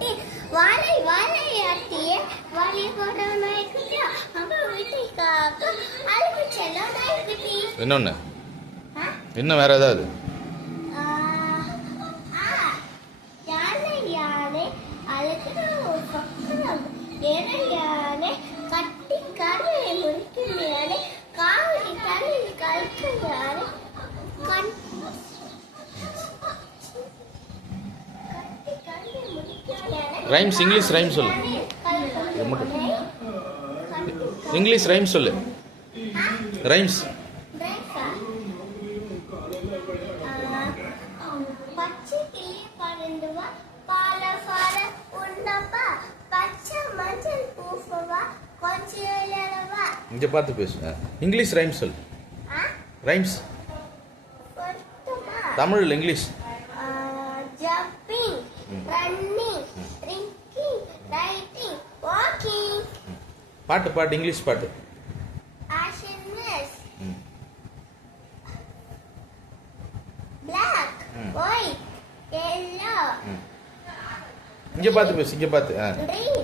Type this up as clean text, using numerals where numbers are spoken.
குட்டி வாழை வாழை ஆட்டிய வாழை போட நாய்க்குட்டி அம்மா வீட்டை காக்க அழுகு செல்ல நாய்க்குட்டி. இன்னொன்று இன்னும் வேற ஏதாவது? யானை யானை அழுகிற ஒரு பக்கம் யானை கட்டி கரையை முடிக்கும் யானை காவலி தலையில் கலக்கும் யானை ரைம்ஸ் இங்கிலீஷ் ரைம் சொல்லு. இங்கிலீஷ் ரைம் சொல்லு. ரைம்ஸ். பச்சை கிளி பறந்துவா பால பால உண்ணப்பா பச்சை மஞ்சள் பூசவா கொஞ்சம் இளவா. இங்க பார்த்து பேசு. இங்கிலீஷ் ரைம் சொல்லு. Rhymes Tamil English. Jumping running drinking writing walking. பாட்டு பாட்டு இங்கிலீஷ் பாட்டு. ஆஷன்லெஸ் black white yellow. இங்க பார்த்து பேசு. இங்க பார்த்து. green